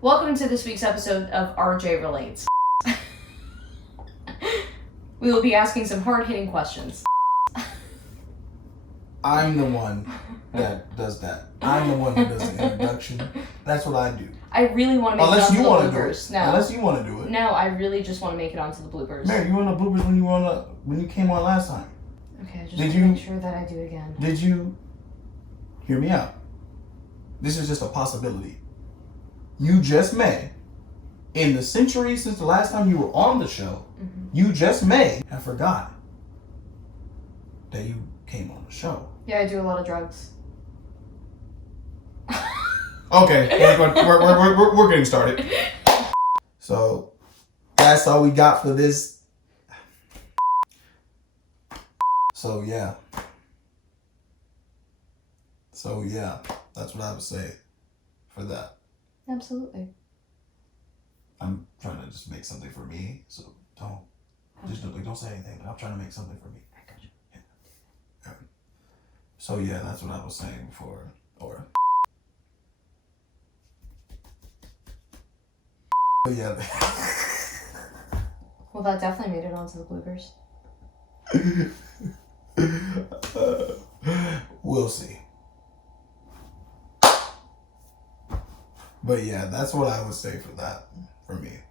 Welcome to this week's episode of RJ Relates. We will be asking some hard-hitting questions. I'm the one that does that. I'm the one that does the introduction. That's what I do. I really want to make it onto the bloopers. No. Unless you want to do it. No, I really just want to make it onto the bloopers. Mary, you were on the bloopers when you came on last time. Okay, I just want to make sure that I do it again. Did you hear me out? This is just a possibility. You just may, in the century since the last time you were on the show, you just may have forgot that you came on the show. Yeah, I do a lot of drugs. Okay, we're getting started. So that's all we got for this. So yeah, that's what I would say for that. Absolutely. I'm trying to just make something for me, so don't say anything. I'm trying to make something for me. I got you. Yeah. So yeah, that's what I was saying before. Or yeah. Well, that definitely made it onto the bloopers. We'll see. But yeah, that's what I would say for that, for me.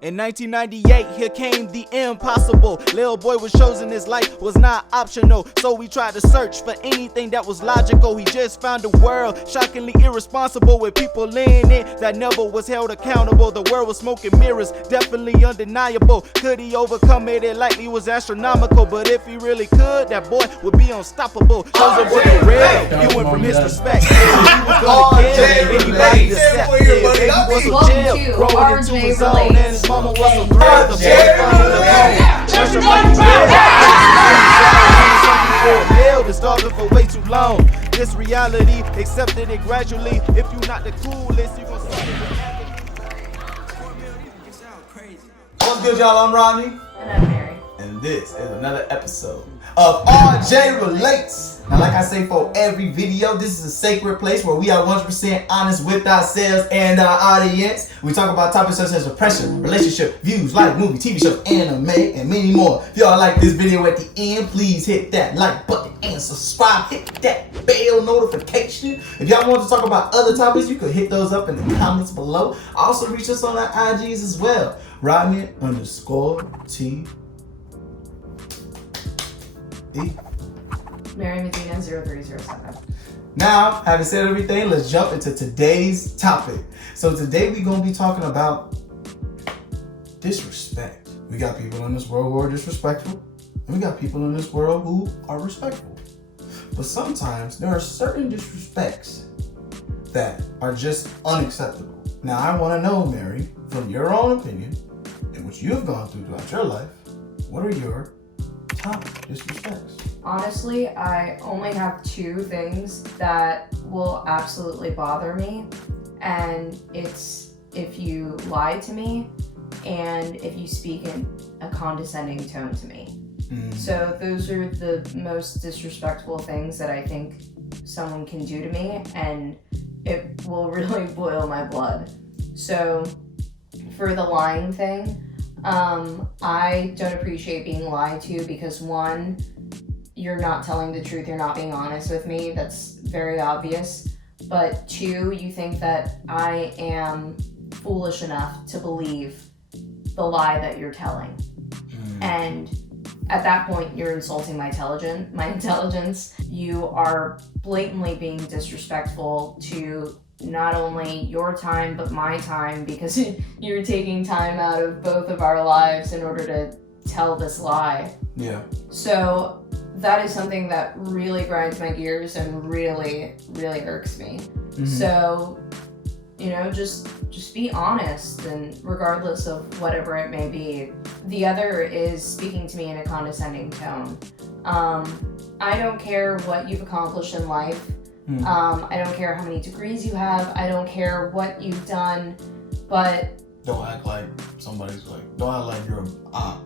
In 1998, here came the impossible. Lil Boy was chosen, his life was not optional. So we tried to search for anything that was logical. He just found a world shockingly irresponsible, with people in it that never was held accountable. The world was smoking mirrors, definitely undeniable. Could he overcome it? It likely was astronomical. But if he really could, that boy would be unstoppable. Chosen boy for real, you went from his respect. He was gonna kill anybody that stepped in. He was a jail, growing into his own, and his mama was a thrill. The boy found the home. Been starving for way too long. This reality, accepted it gradually. If you not the coolest, you gon' suck it. What's good, y'all? I'm Rodney. And I'm Mary. And this is another episode of RJ Relates. Now, like I say for every video, this is a sacred place where we are 100% honest with ourselves and our audience. We talk about topics such as depression, relationship, views, life, movie, TV shows, anime, and many more. If y'all like this video at the end, please hit that like button and subscribe. Hit that bell notification. If y'all want to talk about other topics, you could hit those up in the comments below. Also, reach us on our IGs as well. Rodney_T. Mary Medina 0307. Now, having said everything, let's jump into today's topic. So today we're going to be talking about disrespect. We got people in this world who are disrespectful, and we got people in this world who are respectful. But sometimes there are certain disrespects that are just unacceptable. Now, I want to know, Mary, from your own opinion and what you've gone through throughout your life, what are your top disrespects? Honestly, I only have two things that will absolutely bother me, and it's if you lie to me and if you speak in a condescending tone to me. So those are the most disrespectful things that I think someone can do to me, and it will really boil my blood. So for the lying thing, I don't appreciate being lied to because one, you're not telling the truth, you're not being honest with me. That's very obvious. But two, you think that I am foolish enough to believe the lie that you're telling. And at that point, you're insulting my intelligence. You are blatantly being disrespectful to not only your time, but my time, because you're taking time out of both of our lives in order to tell this lie. Yeah. So that is something that really grinds my gears and really, really irks me. So, just be honest, and regardless of whatever it may be. The other is speaking to me in a condescending tone. I don't care what you've accomplished in life. I don't care how many degrees you have. I don't care what you've done, but don't act like don't act like you're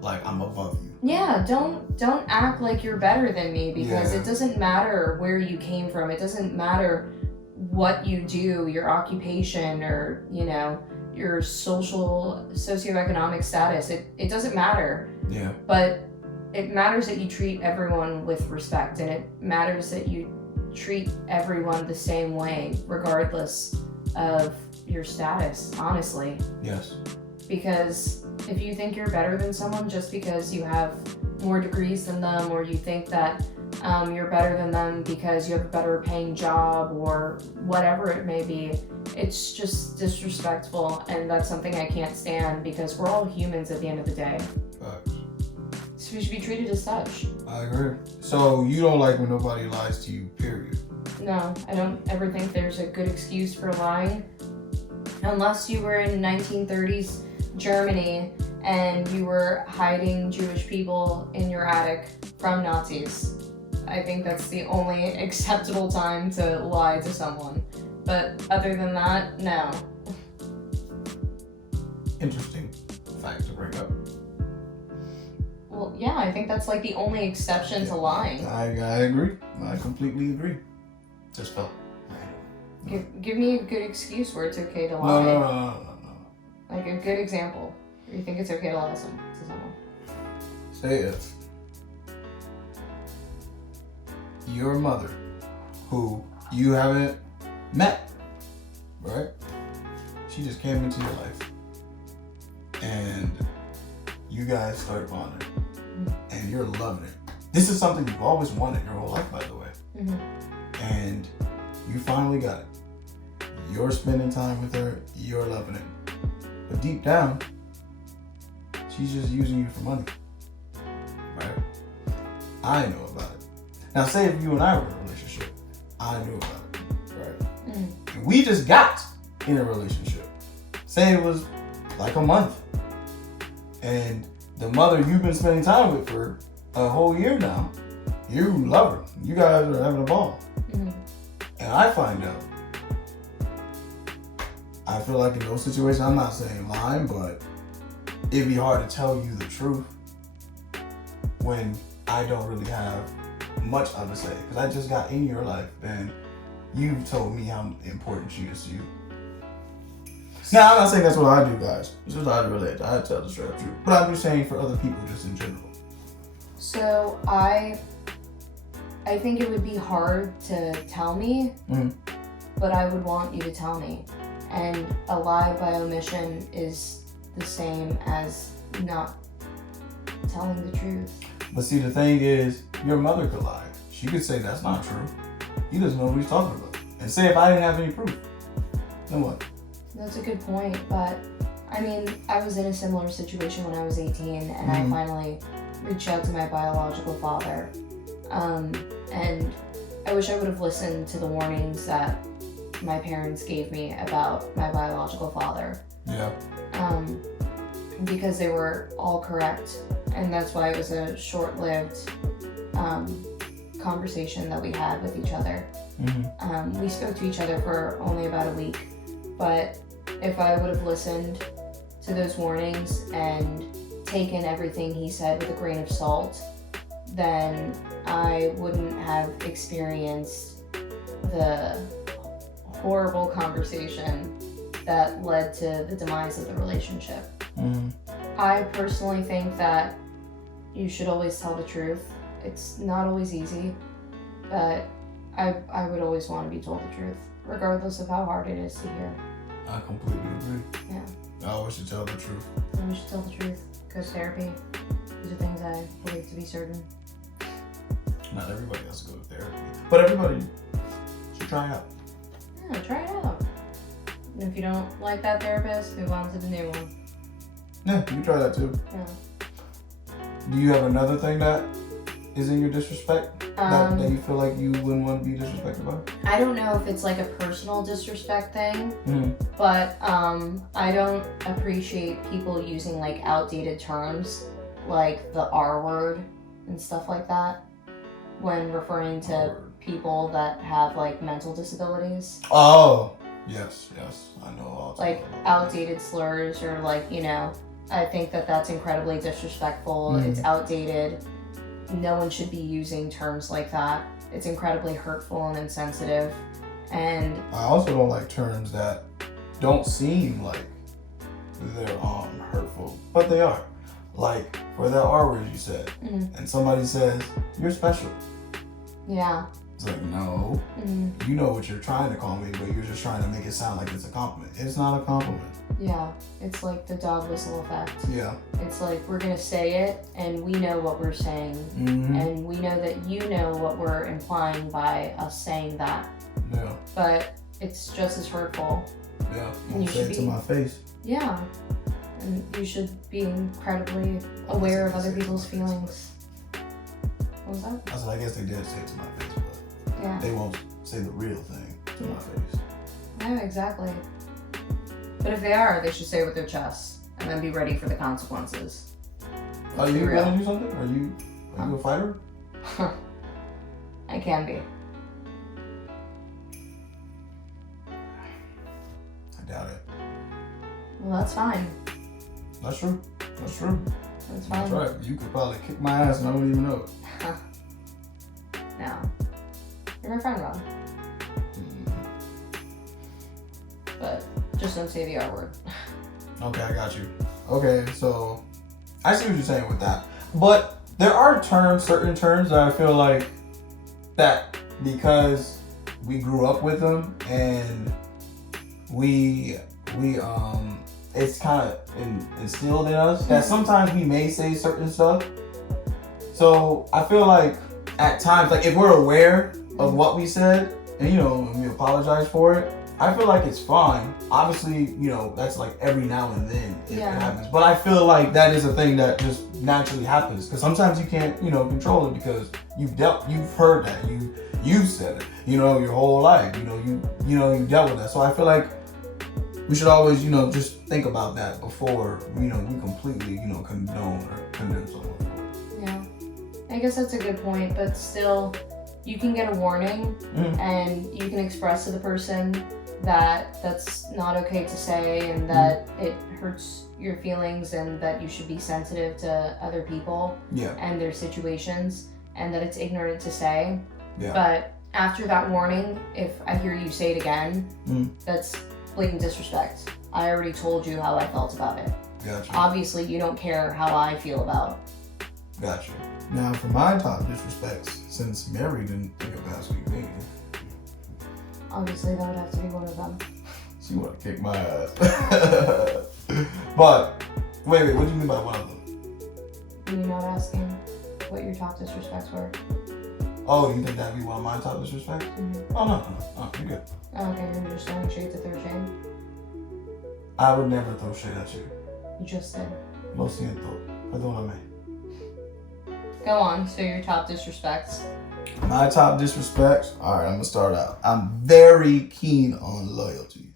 like I'm above you. Yeah, don't act like you're better than me, because it doesn't matter where you came from. It doesn't matter what you do, your occupation, or, you know, your socioeconomic status. It doesn't matter. Yeah. But it matters that you treat everyone with respect, and it matters that you treat everyone the same way, regardless of your status, honestly. Yes. Because if you think you're better than someone just because you have more degrees than them, or you think that you're better than them because you have a better paying job, or whatever it may be, it's just disrespectful, and that's something I can't stand, because we're all humans at the end of the day. Facts. So we should be treated as such. I agree. So you don't like when nobody lies to you, period? No, I don't ever think there's a good excuse for lying. Unless you were in 1930s Germany and you were hiding Jewish people in your attic from Nazis. I think that's the only acceptable time to lie to someone. But other than that, no. Interesting fact to bring up. Well, yeah, I think that's like the only exception to lying. I agree. I completely agree. Just felt. Give me a good excuse where it's okay to lie. No. Like a good example where you think it's okay to lie to someone. Say if your mother, who you haven't met, right? She just came into your life, and you guys start bonding, and you're loving it. This is something you've always wanted your whole life, by the way. Mm-hmm. And you finally got it. You're spending time with her, you're loving it. But deep down, she's just using you for money, right? I know about it. Now, say if you and I were in a relationship, I knew about it, right? Mm. And we just got in a relationship. Say it was like a month. And the mother you've been spending time with for a whole year now, you love her. You guys are having a ball. Mm. And I find out. I feel like in those situations, I'm not saying lying, but it'd be hard to tell you the truth when I don't really have much other to say. Because I just got in your life and you've told me how important she is to you. Now, I'm not saying that's what I do, guys. It's just I relate. I tell the straight up truth. But I'm just saying for other people, just in general. So I think it would be hard to tell me, but I would want you to tell me. And a lie by omission is the same as not telling the truth. But see, the thing is, your mother could lie. She could say that's not true. He doesn't know what he's talking about. And say if I didn't have any proof, then what? That's a good point, but I mean, I was in a similar situation when I was 18, and I finally reached out to my biological father. And I wish I would have listened to the warnings that my parents gave me about my biological father. Yeah. Because they were all correct, and that's why it was a short-lived conversation that we had with each other. We spoke to each other for only about a week, but if I would have listened to those warnings and taken everything he said with a grain of salt, then I wouldn't have experienced the horrible conversation that led to the demise of the relationship. I personally think that you should always tell the truth. It's not always easy, but I would always want to be told the truth, regardless of how hard it is to hear. I completely agree. Yeah. I always should tell the truth. And we should tell the truth. Go to therapy. These are things I believe to be certain. Not everybody has to go to therapy, but everybody should try it out. Yeah, try it out. And if you don't like that therapist, move on to the new one. Yeah, you can try that too. Yeah. Do you have another thing that is in your disrespect that you feel like you wouldn't want to be disrespected by? I don't know if it's like a personal disrespect thing, but I don't appreciate people using like outdated terms like the R word and stuff like that when referring to people that have like mental disabilities. Oh, yes, I know all. Like outdated slurs, or like, you know, I think that that's incredibly disrespectful. It's outdated. No one should be using terms like that. It's incredibly hurtful and insensitive. And I also don't like terms that don't seem like they're hurtful, but they are. Like for that R word you said, and somebody says you're special. Yeah. It's like, no, you know what you're trying to call me, but you're just trying to make it sound like it's a compliment. It's not a compliment. Yeah, it's like the dog whistle effect. Yeah. It's like we're gonna say it, and we know what we're saying, and we know that you know what we're implying by us saying that. Yeah. But it's just as hurtful. Yeah. And you say it to my face. Yeah. And you should be incredibly aware of other people's feelings. What was that? I said, I guess they did say it to my face, but Yeah. they won't say the real thing to my face. Yeah, exactly. But if they are, they should say it with their chest and then be ready for the consequences. Are you real. gonna do something? Are you a fighter? I can be. I doubt it. Well, that's fine. That's true. That's true. That's fine. That's right. You could probably kick my ass and I wouldn't even know it. No. You're my friend, Rob. But just don't say the R word. Okay, I got you. Okay, so I see what you're saying with that. But there are certain terms that I feel like that because we grew up with them and we it's kind of instilled in us that sometimes we may say certain stuff. So I feel like at times, like if we're aware of what we said and and we apologize for it, I feel like it's fine. Obviously, that's like every now and then it happens. But I feel like that is a thing that just naturally happens because sometimes you can't, control it because you've heard that, you've said it, your whole life, you dealt with that. So I feel like we should always, just think about that before, we completely, condone or condemn someone. Yeah, I guess that's a good point, but still, you can get a warning and you can express to the person that that's not okay to say and that it hurts your feelings and that you should be sensitive to other people and their situations and that it's ignorant to say. Yeah. But after that warning, if I hear you say it again, that's blatant disrespect. I already told you how I felt about it. Gotcha. Obviously, you don't care how I feel about it. Gotcha. Now, for my top disrespects, since Mary didn't think of asking me, obviously that would have to be one of them. She want to kick my ass. But, wait, what do you mean by one of them? You're not asking what your top disrespects were. Oh, you think that'd be one of my top disrespects? Oh, no, you're good. Okay, you're just throwing shade to throw shade? I would never throw shade at you. You just did. Lo siento. Perdóname. Go on, so your top disrespects. My top disrespects? Alright, I'm gonna start out. I'm very keen on loyalty.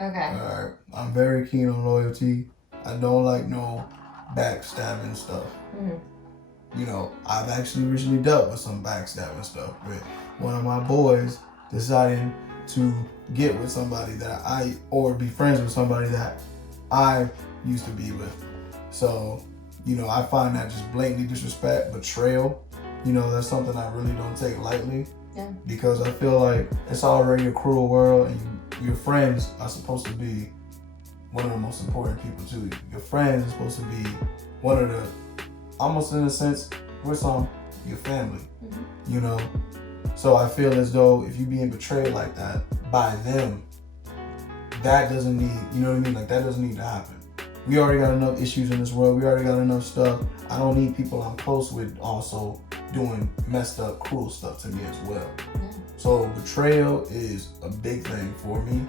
Okay. Alright, I'm very keen on loyalty. I don't like no backstabbing stuff. I've actually recently dealt with some backstabbing stuff with one of my boys deciding to get with somebody or be friends with somebody that I used to be with. So, I find that just blatantly disrespect, betrayal. That's something I really don't take lightly. Yeah. Because I feel like it's already a cruel world and your friends are supposed to be one of the most important people to you. Your friends are supposed to be one of the, almost in a sense, your family. So I feel as though if you're being betrayed like that by them, that doesn't need, like that doesn't need to happen. We already got enough issues in this world. We already got enough stuff. I don't need people I'm close with also doing messed up, cruel stuff to me as well. Yeah. So betrayal is a big thing for me.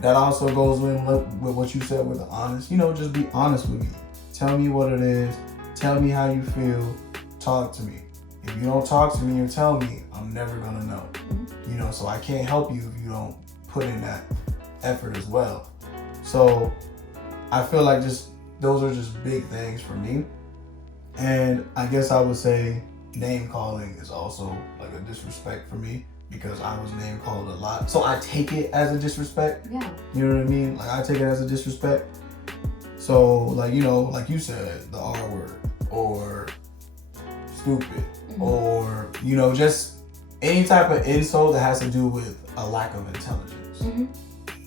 That also goes in with what you said with the honest. Just be honest with me. Tell me what it is. Tell me how you feel. Talk to me. If you don't talk to me or tell me, I'm never gonna know. So I can't help you if you don't put in that effort as well. So I feel like those are just big things for me. And I guess I would say name calling is also like a disrespect for me because I was name called a lot. So I take it as a disrespect. Yeah. You know what I mean? Like I take it as a disrespect. So like you said, the R word or stupid or just any type of insult that has to do with a lack of intelligence. Mm-hmm.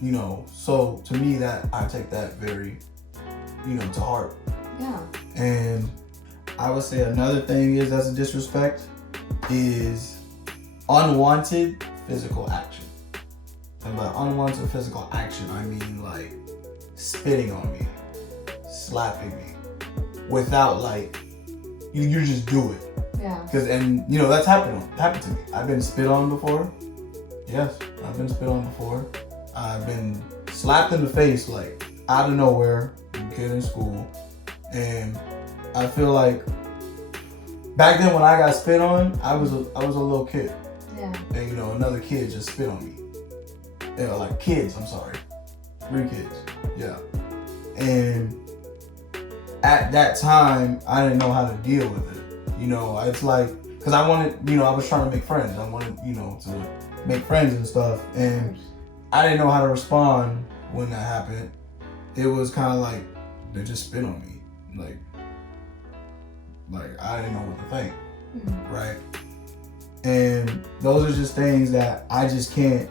You know, so to me that I take that very, you know, to heart. Yeah. And I would say another thing is that's a disrespect is unwanted physical action. And by unwanted physical action, I mean like spitting on me, slapping me, without like you just do it. Yeah. And you know that's happened to me. I've been spit on before. Yes, I've been spit on before. I've been slapped in the face like out of nowhere, a kid in school, and I feel like back then when I got spit on, I was a little kid. Yeah. And you know another kid just spit on me. Yeah, like kids. I'm sorry, 3 kids. Yeah, and at that time I didn't know how to deal with it. You know, it's like because I wanted, you know, I was trying to make friends. I wanted, you know, to make friends and stuff, and I didn't know how to respond when that happened. It was kind of like they just spit on me, like I didn't know what to think, right? And those are just things that I just can't,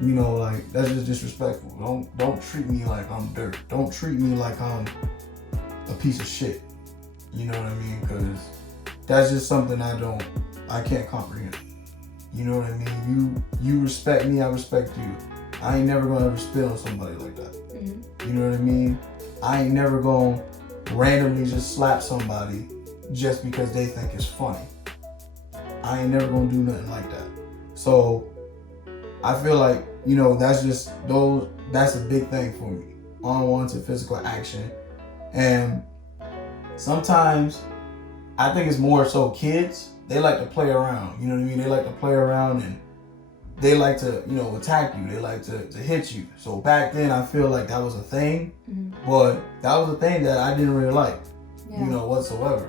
you know, like that's just disrespectful. Don't treat me like I'm dirt. Don't treat me like I'm a piece of shit. You know what I mean? Because that's just something I can't comprehend. You know what I mean? You respect me, I respect you. I ain't never gonna ever spit on somebody like that. You know what I mean? I ain't never gonna randomly just slap somebody just because they think it's funny. I ain't never gonna do nothing like that. So I feel like, you know, that's a big thing for me. Unwanted physical action. And sometimes I think it's more so kids, they like to play around. You know what I mean? They like to play around and they like to, you know, attack you. They like to hit you. So back then I feel like that was a thing, but that was a thing that I didn't really like, you know, whatsoever.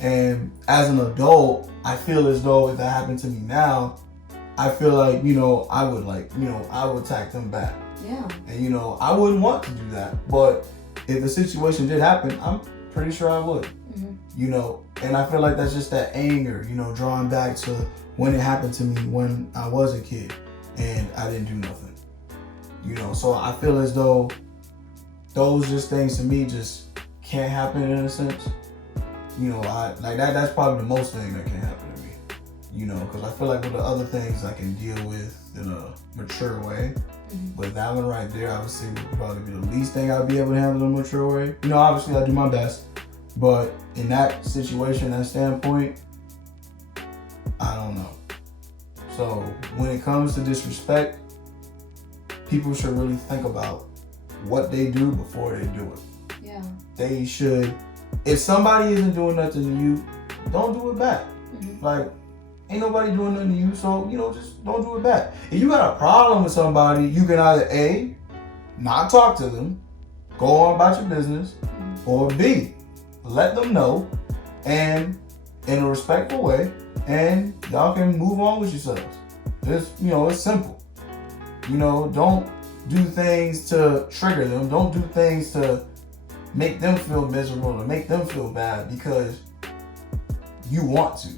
And as an adult, I feel as though if that happened to me now, I feel like, you know, I would like, you know, I would attack them back. Yeah. And, you know, I wouldn't want to do that. But if the situation did happen, I'm pretty sure I would. You know, and I feel like that's just that anger, you know, drawing back to when it happened to me when I was a kid and I didn't do nothing. You know, so I feel as though those just things to me just can't happen in a sense. You know, that's probably the most thing that can happen to me. You know, because I feel like with the other things I can deal with in a mature way. But that one right there, I would say would probably be the least thing I'd be able to handle in a mature way. You know, obviously I do my best. But in that situation, that standpoint, I don't know. So when it comes to disrespect, people should really think about what they do before they do it. Yeah. They should, if somebody isn't doing nothing to you, don't do it back. Like, ain't nobody doing nothing to you, so, you know, just don't do it back. If you got a problem with somebody, you can either A, not talk to them, go on about your business, or B, let them know, and in a respectful way, and y'all can move on with yourselves. It's, you know, it's simple. You know, don't do things to trigger them. Don't do things to make them feel miserable or make them feel bad because you want to.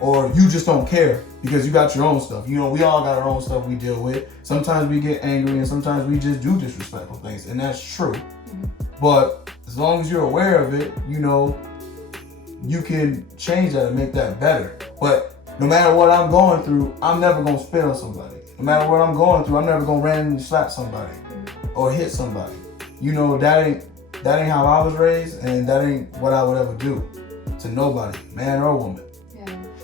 Or you just don't care because you got your own stuff. You know, we all got our own stuff we deal with. Sometimes we get angry and sometimes we just do disrespectful things, and that's true. But as long as you're aware of it, you know, you can change that and make that better. But no matter what I'm going through, I'm never gonna spit on somebody. No matter what I'm going through, I'm never gonna randomly slap somebody or hit somebody. You know, that ain't how I was raised, and that ain't what I would ever do to nobody, man or woman.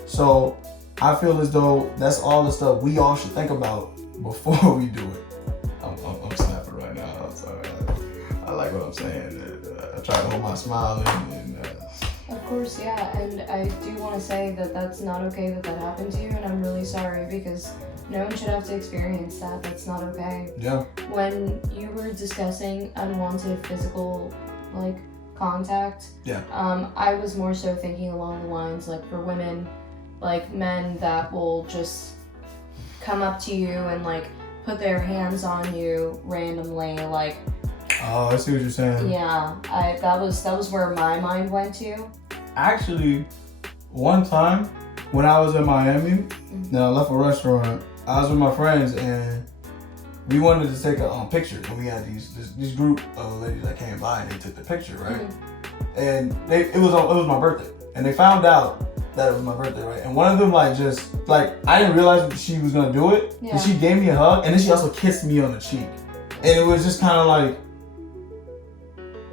So I feel as though that's all the stuff we all should think about before we do it. I'm snapping right now. I'm sorry. I like what I'm saying. I try to hold my smile in. Of course, yeah. And I do want to say that that's not okay that happened to you, and I'm really sorry because no one should have to experience that. That's not okay. Yeah. When you were discussing unwanted physical, like, contact, I was more so thinking along the lines, like, for women, like, men that will just come up to you and, like, put their hands on you randomly, like. Oh, I see what you're saying. Yeah, that was where my mind went to. Actually, one time when I was in Miami, then I left a restaurant. I was with my friends and we wanted to take a picture. And we had this group of ladies that came by and they took the picture, right? And it was my birthday. And they found out that it was my birthday, right? And one of them I didn't realize she was gonna do it. Yeah. And she gave me a hug and then she also kissed me on the cheek. And it was just kind of like,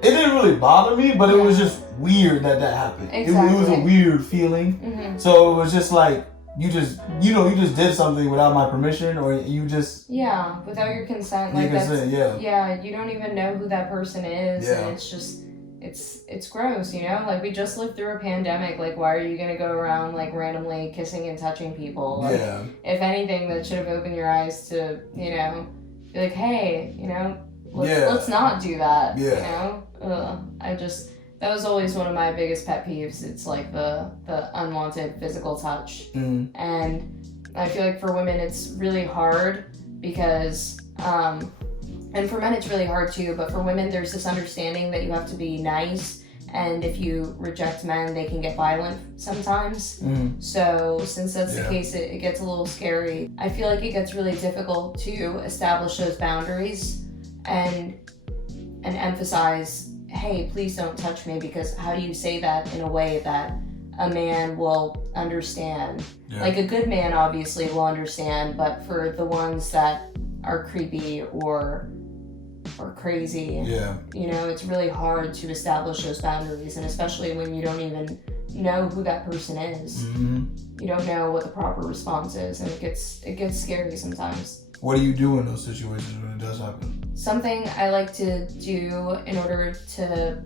it didn't really bother me, but it was just weird that happened. Exactly. It was a weird feeling. So it was just like, you just did something without my permission, or you just without your consent. You don't even know who that person is, and it's just it's gross, you know. Like, we just lived through a pandemic. Like, why are you gonna go around like randomly kissing and touching people? Like, if anything, that should have opened your eyes to, you know, be like, hey, you know, let's not do that. You know, that was always one of my biggest pet peeves. It's like the unwanted physical touch. And I feel like for women it's really hard because, and for men it's really hard too, but for women there's this understanding that you have to be nice, and if you reject men they can get violent sometimes. So since that's the case, it gets a little scary. I feel like it gets really difficult to establish those boundaries and emphasize, hey, please don't touch me, because how do you say that in a way that a man will understand? Like, a good man obviously will understand, but for the ones that are creepy or crazy, you know, it's really hard to establish those boundaries, and especially when you don't even know who that person is. You don't know what the proper response is, and it gets scary sometimes. What do you do in those situations when it does happen? Something I like to do in order to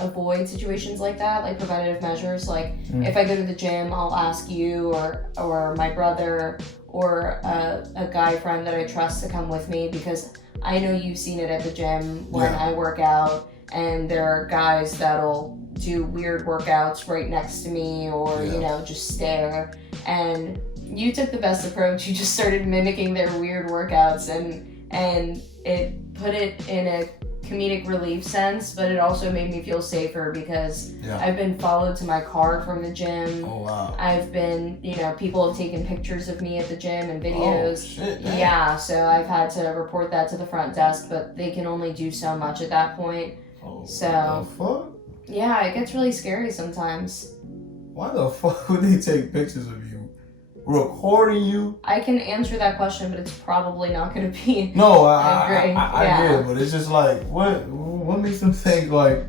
avoid situations like that, like preventative measures, like if I go to the gym, I'll ask you or my brother or a guy friend that I trust to come with me, because I know you've seen it at the gym when I work out, and there are guys that'll do weird workouts right next to me, or you know, just stare. And you took the best approach. You just started mimicking their weird workouts, and it put it in a comedic relief sense, but it also made me feel safer, because I've been followed to my car from the gym. Oh wow. I've been, you know, people have taken pictures of me at the gym and videos. Oh shit, man. Yeah, so I've had to report that to the front desk, but they can only do so much at that point. Oh, so what the fuck? Yeah, it gets really scary sometimes. Why the fuck would they take pictures of you? Recording you? I can answer that question, but it's probably not going to be. No, I get it, but it's just like, what makes them think like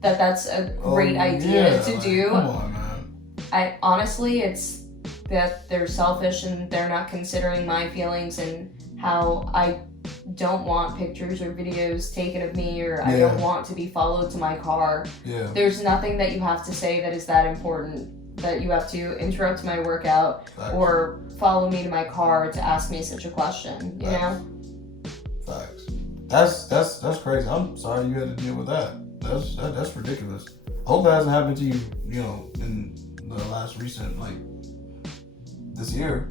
that's a great idea to do? Come on, man. I honestly, it's that they're selfish and they're not considering my feelings and how I don't want pictures or videos taken of me, or I don't want to be followed to my car. There's nothing that you have to say that is that important, that you have to interrupt my workout or follow me to my car to ask me such a question, you know? Facts. That's crazy. I'm sorry you had to deal with that. That's ridiculous. I hope that hasn't happened to you, you know, in the last recent, like, this year.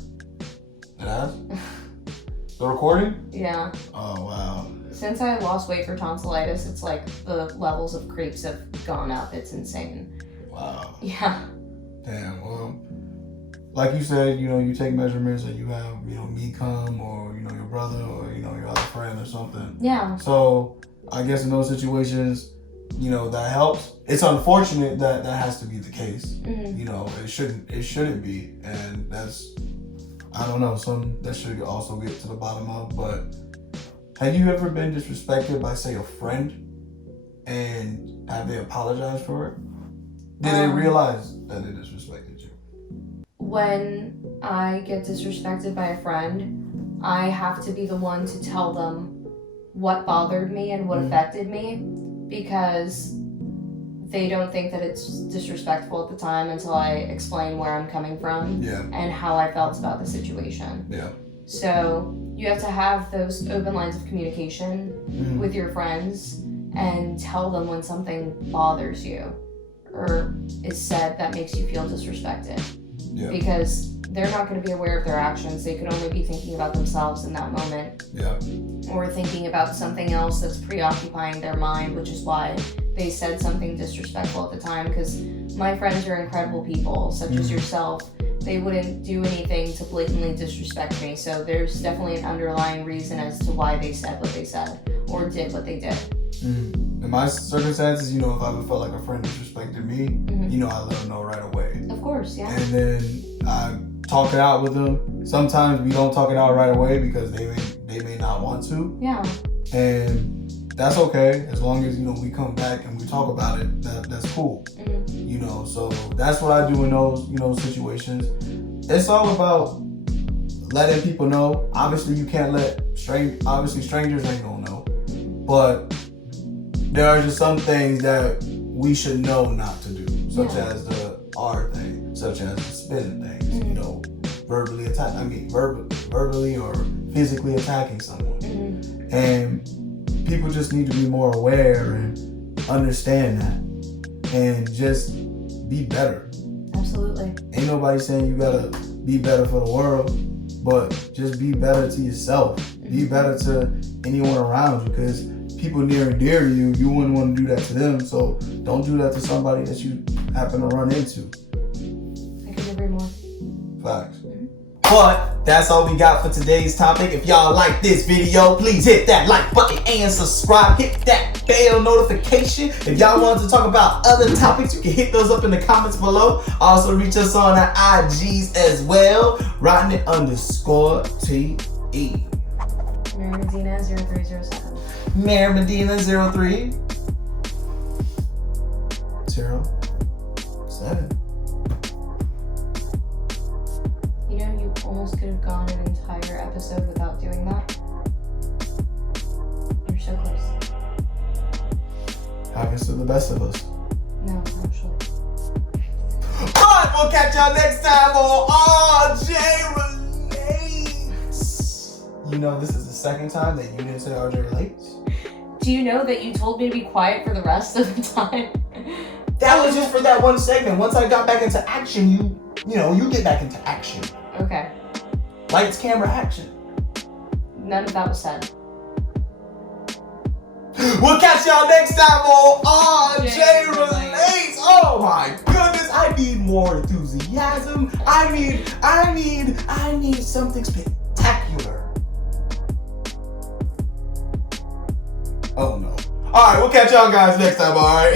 It has? The recording? Yeah. Oh, wow. Since I lost weight for tonsillitis, it's like the levels of creeps have gone up. It's insane. Wow. Yeah. Damn, well, like you said, you know, you take measurements and you have, you know, me come, or, you know, your brother, or, you know, your other friend or something. Yeah. So I guess in those situations, you know, that helps. It's unfortunate that has to be the case. You know, it shouldn't be. And that's, I don't know, something that should also get to the bottom of. But have you ever been disrespected by, say, a friend, and have they apologized for it? Did they realize that they disrespected you? When I get disrespected by a friend, I have to be the one to tell them what bothered me and what affected me, because they don't think that it's disrespectful at the time until I explain where I'm coming from and how I felt about the situation. So you have to have those open lines of communication with your friends and tell them when something bothers you or is said that makes you feel disrespected. Because they're not going to be aware of their actions. They could only be thinking about themselves in that moment. Or thinking about something else that's preoccupying their mind, which is why they said something disrespectful at the time. Because my friends are incredible people, such as yourself, they wouldn't do anything to blatantly disrespect me. So there's definitely an underlying reason as to why they said what they said or did what they did. In my circumstances, you know, if I ever felt like a friend disrespected me, you know, I let them know right away. Of course, yeah. And then I talk it out with them. Sometimes we don't talk it out right away because they may not want to. Yeah. And that's okay, as long as, you know, we come back and we talk about it, that's cool. You know, so that's what I do in those, you know, situations. It's all about letting people know. Obviously, you can't let obviously strangers ain't gonna know. But there are just some things that we should know not to do, such as the R thing, such as the spitting things, you know, verbally or physically attacking someone. And people just need to be more aware and understand that and just be better. Absolutely. Ain't nobody saying you gotta be better for the world, but just be better to yourself. Be better to anyone around you, because people near and dear to you, you wouldn't want to do that to them. So don't do that to somebody that you happen to run into. I could agree more. Facts. But that's all we got for today's topic. If y'all like this video, please hit that like button and subscribe. Hit that bell notification. If y'all want to talk about other topics, you can hit those up in the comments below. Also reach us on our IGs as well. Rodney_TE. Mary Medina 0307. Mary Medina 0307. You know, you almost could have gone an entire episode without doing that. You're so close. Happens to the best of us. No, actually. But we'll catch y'all next time on RJ Relates. You know, this is the second time that you didn't say RJ Relates. Do you know that you told me to be quiet for the rest of the time? That was just for that one segment. Once I got back into action, you get back into action. Okay. Lights, camera, action. None of that was said. We'll catch y'all next time on RJ Relates. Oh my goodness, I need more enthusiasm. I need something spectacular. Oh no. Alright, we'll catch y'all guys next time, alright?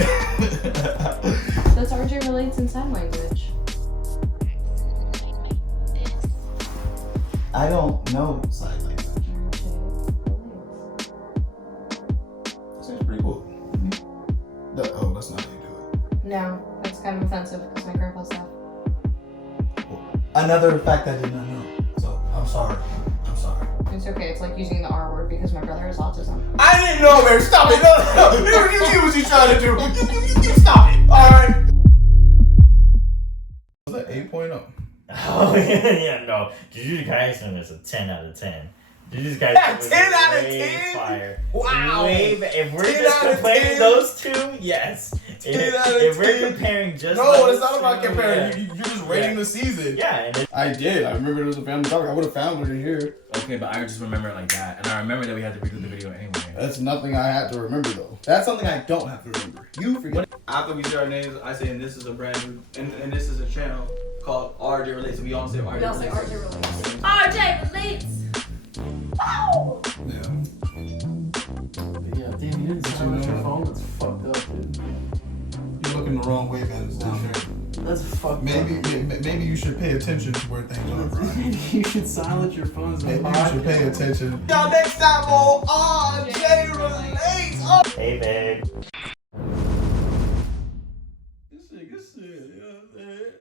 That's RJ Relates in sign language. I don't know sign language. Seems pretty cool. Oh, that's not how you do it. No, that's kind of offensive because my grandpa's deaf. Another fact I did not know. So, I'm sorry. It's okay, it's like using the R word because my brother has autism. I didn't know, man. Stop it. No. You see what you're trying to do. You stop it. Alright. Was that 8.0? Oh, yeah, no. Jujutsu Kaisen is a 10 out of 10. Jujutsu Kaisen Yeah, was 10 out of way 10? Fire. Wow. If we're 10 just out of comparing 10? those two, yes. 10 out of If we're 10? comparing just No, those it's not about two, comparing. yeah. You're just rating the season. Yeah, and it, I did. I remember it was a family topic. I would have found it in here. Okay, but I just remember it like that. And I remember that we had to redo the video anyway. That's nothing I had to remember, though. That's something I don't have to remember. You forget. After we say our names, I say, and this is a brand new, and this is a channel called RJ Relates. We all say RJ We all say Relates. RJ Relates. RJ Relates! Wow! Yeah. Yeah, damn, you didn't silence your phone? That's fucked up, dude. You're looking the wrong way, man. It's down there. That's fucked Maybe you should pay attention to where things are, up. Brian. Maybe you should silence your phone as a Maybe you should pay podcast. attention. Y'all next time on RJ Relates. Oh. hey, babe. Good shit, you know what I'm saying?